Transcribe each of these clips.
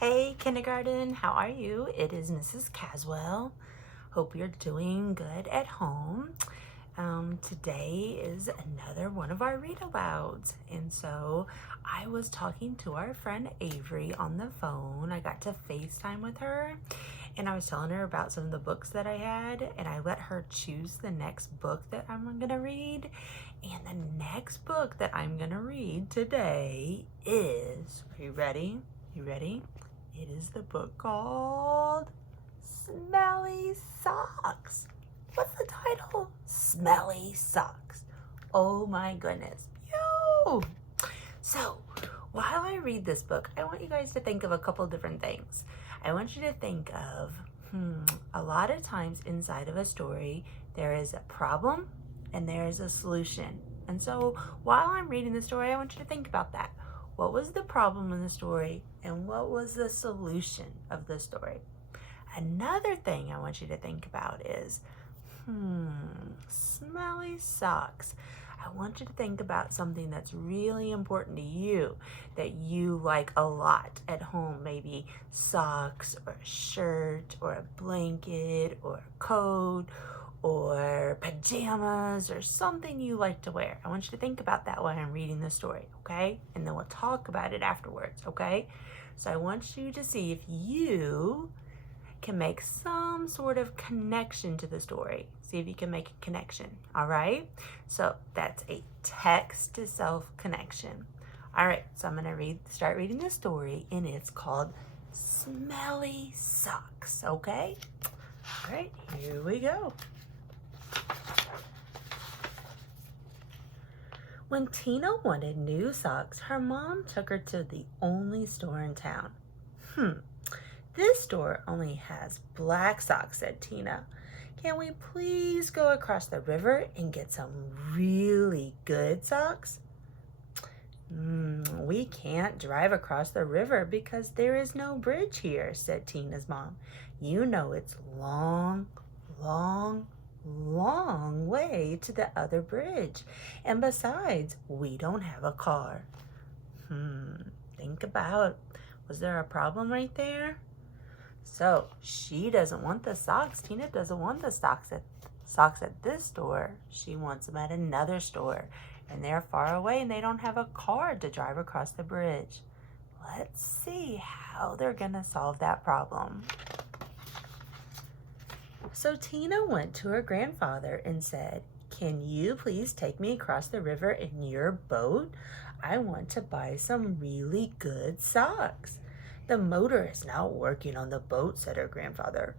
Hey kindergarten, how are you? It is Mrs. Caswell. Hope you're doing good at home. Today is another one of our read alouds. And so I was talking to our friend Avery on the phone. I got to FaceTime with her and I was telling her about some of the books that I had, and I let her choose the next book that I'm gonna read. And the next book that I'm gonna read today is, are you ready? You ready? It is the book called Smelly Socks. What's the title? Smelly Socks. Oh my goodness. Yo! So, while I read this book, I want you guys to think of a couple different things. I want you to think of, a lot of times inside of a story, there is a problem and there is a solution. And so, while I'm reading the story, I want you to think about that. What was the problem in the story and what was the solution of the story? Another thing I want you to think about is, smelly socks. I want you to think about something that's really important to you, that you like a lot at home, maybe socks or a shirt or a blanket or a coat or pajamas or something you like to wear. I want you to think about that while I'm reading the story, okay? And then we'll talk about it afterwards, okay? So I want you to see if you can make some sort of connection to the story. See if you can make a connection, all right? So that's a text to self connection. All right, so I'm gonna start reading the story, and it's called Smelly Socks, okay? All right, here we go. When Tina wanted new socks, her mom took her to the only store in town. This store only has black socks, said Tina. Can we please go across the river and get some really good socks? We can't drive across the river because there is no bridge here, said Tina's mom. You know it's long way to the other bridge. And besides, we don't have a car. Think about, was there a problem right there? So she doesn't want the socks. Tina doesn't want the socks at this store. She wants them at another store. And they're far away and they don't have a car to drive across the bridge. Let's see how they're gonna solve that problem. So Tina went to her grandfather and said, "Can you please take me across the river in your boat? I want to buy some really good socks." "The motor is not working on the boat," said her grandfather.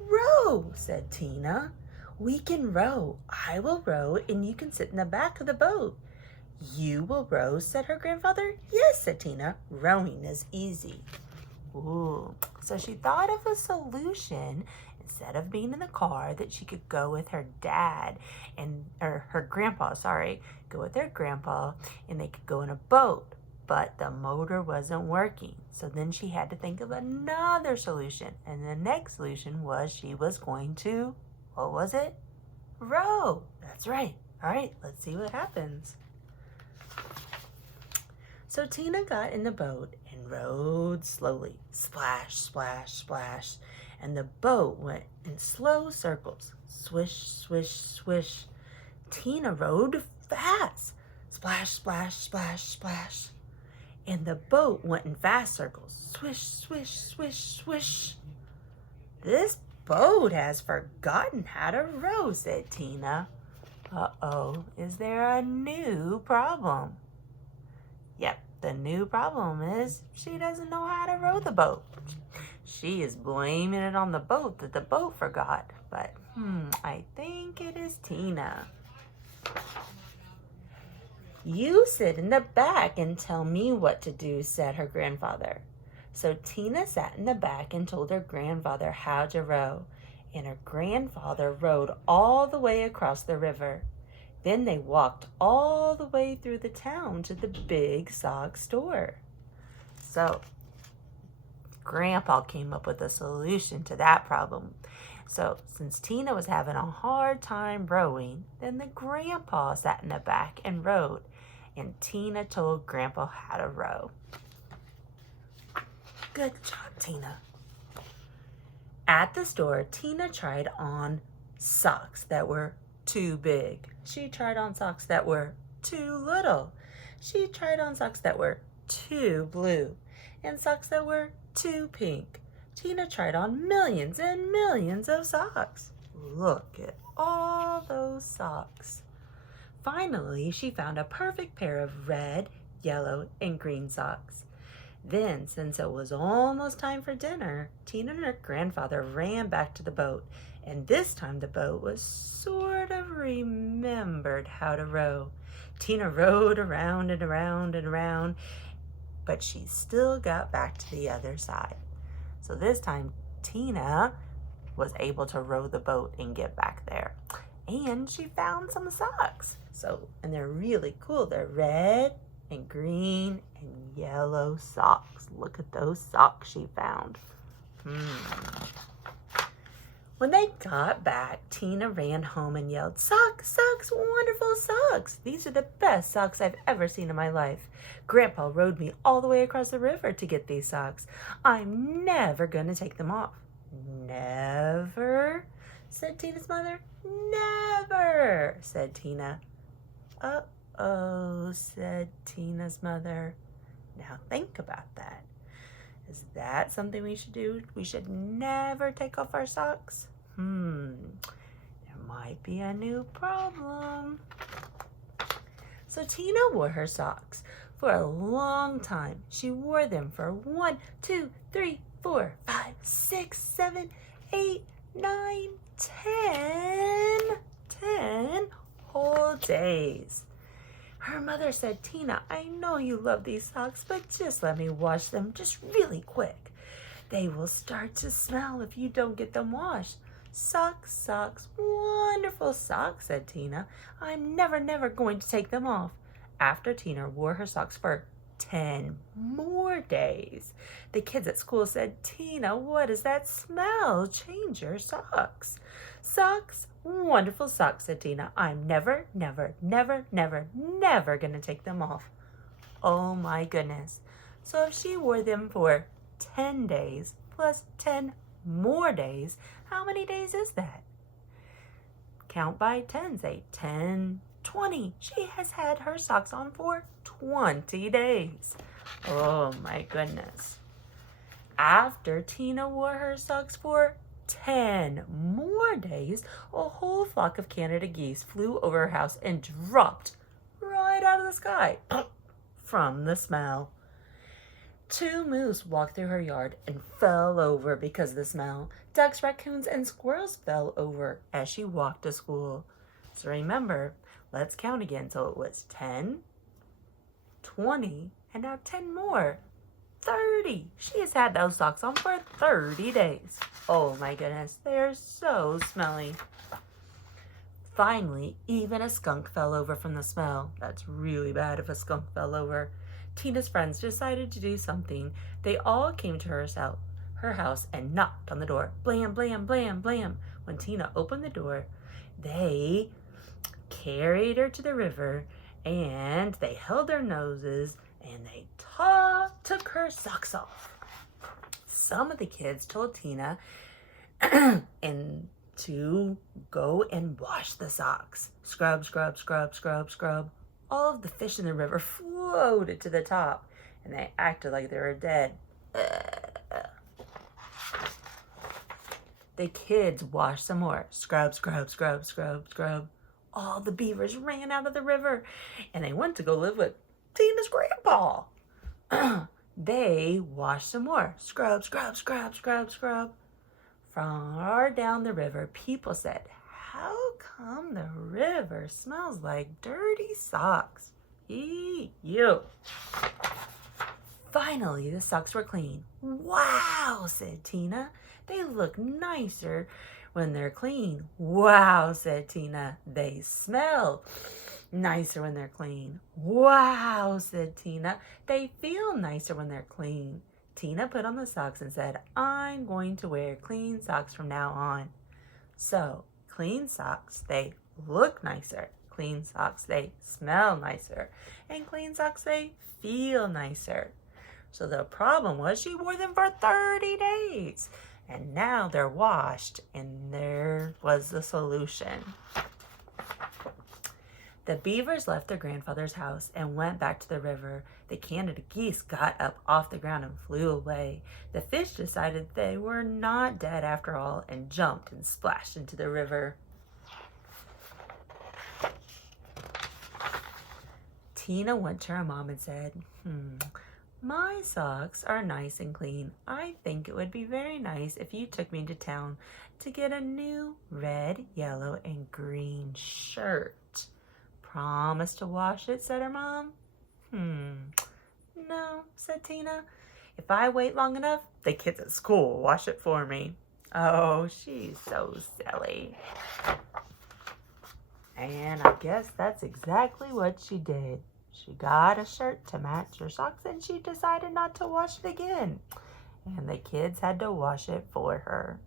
"Row," said Tina. "We can row. I will row and you can sit in the back of the boat." "You will row," said her grandfather. "Yes," said Tina. "Rowing is easy." Ooh. So she thought of a solution. Instead of being in the car, that she could go with her dad or her grandpa, go with her grandpa and they could go in a boat. But the motor wasn't working. So then she had to think of another solution. And the next solution was she was going to, what was it? Row. That's right. All right, let's see what happens. So Tina got in the boat and rowed slowly. Splash, splash, splash. And the boat went in slow circles. Swish, swish, swish. Tina rowed fast. Splash, splash, splash, splash. And the boat went in fast circles. Swish, swish, swish, swish. "This boat has forgotten how to row," said Tina. Uh-oh, is there a new problem? Yep, the new problem is she doesn't know how to row the boat. She is blaming it on the boat that the boat forgot. But, I think it is Tina. "You sit in the back and tell me what to do," said her grandfather. So Tina sat in the back and told her grandfather how to row. And her grandfather rowed all the way across the river. Then they walked all the way through the town to the big sock store. So Grandpa came up with a solution to that problem. So since Tina was having a hard time rowing, then the grandpa sat in the back and rowed. And Tina told Grandpa how to row. Good job, Tina. At the store, Tina tried on socks that were too big. She tried on socks that were too little. She tried on socks that were too blue and socks that were too pink. Tina tried on millions and millions of socks. Look at all those socks. Finally, she found a perfect pair of red, yellow, and green socks. Then, since it was almost time for dinner, Tina and her grandfather ran back to the boat, and this time the boat was sort of remembered how to row. Tina rowed around and around and around, but she still got back to the other side. So this time, Tina was able to row the boat and get back there. And she found some socks. And they're really cool. They're red and green and yellow socks. Look at those socks she found. When they got back, Tina ran home and yelled, "Socks, socks, wonderful socks! These are the best socks I've ever seen in my life. Grandpa rowed me all the way across the river to get these socks. I'm never going to take them off." "Never?" said Tina's mother. "Never," said Tina. "Uh-oh," said Tina's mother. Now think about that. Is that something we should do? We should never take off our socks? There might be a new problem. So Tina wore her socks for a long time. She wore them for 1, 2, 3, 4, 5, 6, 7, 8, 9, 10 whole days. Her mother said, "Tina, I know you love these socks, but just let me wash them just really quick. They will start to smell if you don't get them washed." "Socks, socks, wonderful socks," said Tina. "I'm never going to take them off." After Tina wore her socks for 10 more days, the kids at school said, "Tina, what is that smell? Change your socks." "Socks, wonderful socks," said Tina. "I'm never going to take them off." Oh my goodness. So if she wore them for 10 days plus 10 more days, how many days is that? Count by 10, say 10, 20. She has had her socks on for 20 days. Oh my goodness. After Tina wore her socks for 10 more days, a whole flock of Canada geese flew over her house and dropped right out of the sky from the smell. 2 moose walked through her yard and fell over because of the smell. Ducks, raccoons, and squirrels fell over as she walked to school. So remember, let's count again. So it was 10, 20, and now 10 more. 30. She has had those socks on for 30 days. Oh my goodness, they're so smelly. Finally, even a skunk fell over from the smell. That's really bad if a skunk fell over. Tina's friends decided to do something. They all came to her house and knocked on the door. Blam, blam, blam, blam. When Tina opened the door, they carried her to the river and they held their noses and they took her socks off. Some of the kids told Tina and to go and wash the socks. Scrub, scrub, scrub, scrub, scrub. All of the fish in the river floated to the top and they acted like they were dead. The kids washed some more. Scrub, scrub, scrub, scrub, scrub. All the beavers ran out of the river and they went to go live with Tina's grandpa. They washed some more. Scrub, scrub, scrub, scrub, scrub. Far down the river, people said, "How come the river smells like dirty socks? Ew." Finally, the socks were clean. "Wow," said Tina. "They look nicer when they're clean." "Wow," said Tina. "They smell nicer when they're clean." "Wow," said Tina. "They feel nicer when they're clean." Tina put on the socks and said, "I'm going to wear clean socks from now on." So, clean socks, they look nicer. Clean socks, they smell nicer. And clean socks, they feel nicer. So the problem was she wore them for 30 days. And now they're washed, and there was the solution. The beavers left their grandfather's house and went back to the river. The Canada geese got up off the ground and flew away. The fish decided they were not dead after all and jumped and splashed into the river. Tina went to her mom and said, my socks are nice and clean. I think it would be very nice if you took me to town to get a new red, yellow, and green shirt. Promise to wash it, said her mom. No, said Tina. If I wait long enough, the kids at school will wash it for me. Oh, she's so silly. And I guess that's exactly what she did. She got a shirt to match her socks and she decided not to wash it again. And the kids had to wash it for her.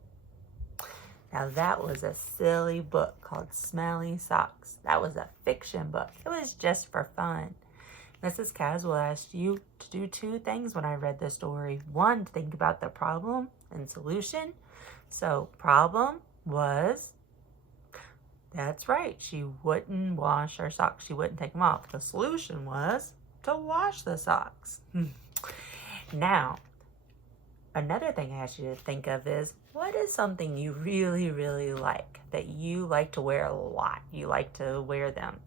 Now that was a silly book called Smelly Socks. That was a fiction book. It was just for fun. Mrs. Caswell asked you to do two things when I read the story. One, to think about the problem and solution. So problem was, that's right, she wouldn't wash her socks. She wouldn't take them off. The solution was to wash the socks. Now, another thing I asked you to think of is, what is something you really, really like, that you like to wear a lot? You like to wear them.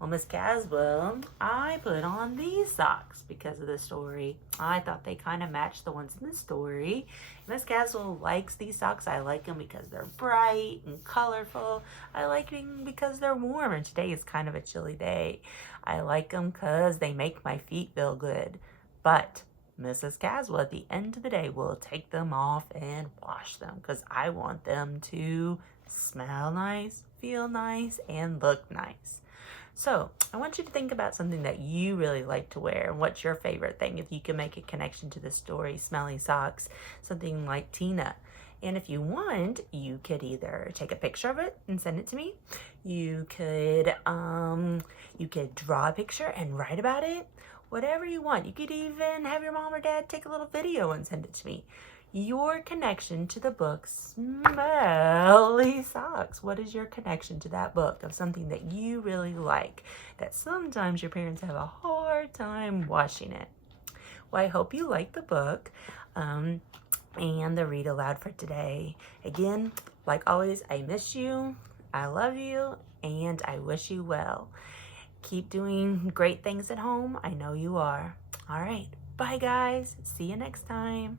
Well, Miss Caswell, I put on these socks because of the story. I thought they kind of matched the ones in the story. Miss Caswell likes these socks. I like them because they're bright and colorful. I like them because they're warm, and today is kind of a chilly day. I like them because they make my feet feel good. But Mrs. Caswell, at the end of the day, will take them off and wash them because I want them to smell nice, feel nice, and look nice. So I want you to think about something that you really like to wear and what's your favorite thing. If you can make a connection to the story, Smelly Socks, something like Tina. And if you want, you could either take a picture of it and send it to me. You could draw a picture and write about it. Whatever you want. You could even have your mom or dad take a little video and send it to me. Your connection to the book, Smelly Socks. What is your connection to that book of something that you really like, that sometimes your parents have a hard time washing it? Well, I hope you like the book and the read aloud for today. Again, like always, I miss you, I love you, and I wish you well. Keep doing great things at home. I know you are. All right. Bye, guys. See you next time.